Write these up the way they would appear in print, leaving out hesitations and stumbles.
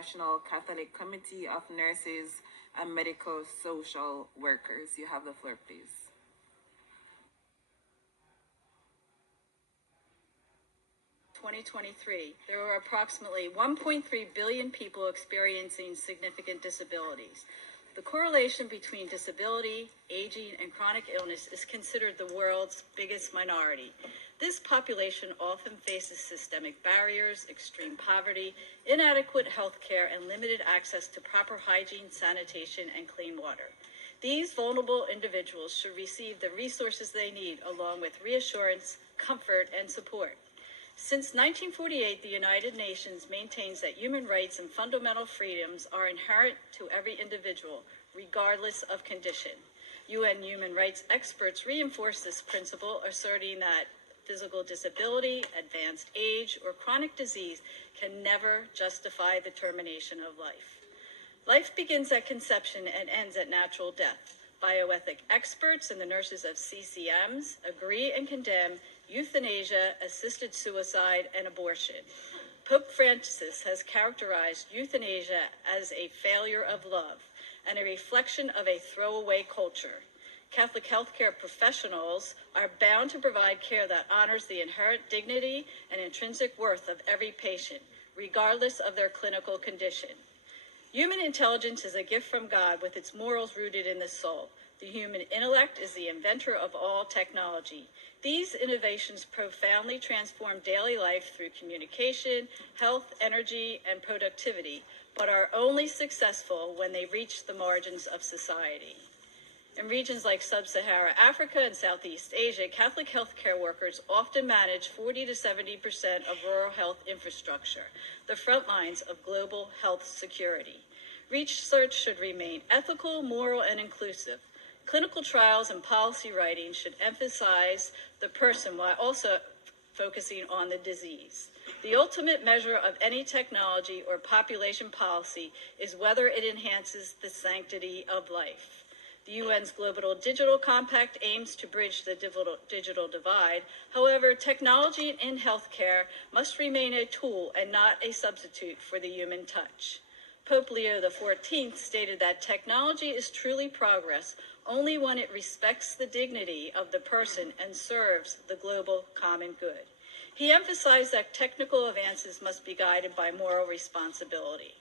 National Catholic Committee of Nurses and Medical Social Workers. You have the floor, please. In 2023, there were approximately 1.3 billion people experiencing significant disabilities. The correlation between disability, aging, and chronic illness is considered the world's biggest minority. This population often faces systemic barriers, extreme poverty, inadequate health care, and limited access to proper hygiene, sanitation, and clean water. These vulnerable individuals should receive the resources they need, along with reassurance, comfort, and support. Since 1948, the United Nations maintains that human rights and fundamental freedoms are inherent to every individual, regardless of condition. UN human rights experts reinforce this principle, asserting that physical disability, advanced age, or chronic disease can never justify the termination of life. Life begins at conception and ends at natural death. Bioethic experts and the nurses of CICIAMS agree and condemn euthanasia, assisted suicide, and abortion. Pope Francis has characterized euthanasia as a failure of love and a reflection of a throwaway culture. Catholic healthcare professionals are bound to provide care that honors the inherent dignity and intrinsic worth of every patient, regardless of their clinical condition. Human intelligence is a gift from God with its morals rooted in the soul. The human intellect is the inventor of all technology. These innovations profoundly transform daily life through communication, health, energy, and productivity, but are only successful when they reach the margins of society. In regions like Sub-Saharan Africa and Southeast Asia, Catholic healthcare workers often manage 40 to 70% of rural health infrastructure, the front lines of global health security. Research should remain ethical, moral, and inclusive. Clinical trials and policy writing should emphasize the person while also focusing on the disease. The ultimate measure of any technology or population policy is whether it enhances the sanctity of life. The UN's Global Digital Compact aims to bridge the digital divide. However, technology in healthcare must remain a tool and not a substitute for the human touch. Pope Leo XIV stated that technology is truly progress only when it respects the dignity of the person and serves the global common good. He emphasized that technical advances must be guided by moral responsibility.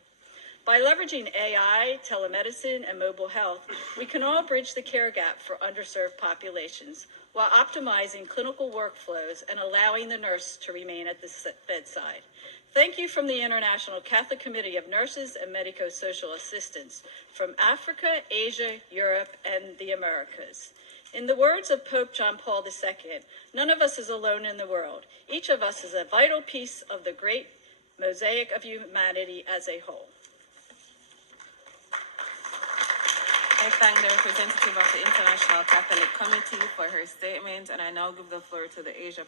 By leveraging AI, telemedicine, and mobile health, we can all bridge the care gap for underserved populations while optimizing clinical workflows and allowing the nurse to remain at the bedside. Thank you from the International Catholic Committee of Nurses and Medico-Social Assistants from Africa, Asia, Europe, and the Americas. In the words of Pope John Paul II, none of us is alone in the world. Each of us is a vital piece of the great mosaic of humanity as a whole. I thank the representative of the International Catholic Committee for her statement, and I now give the floor to the Asia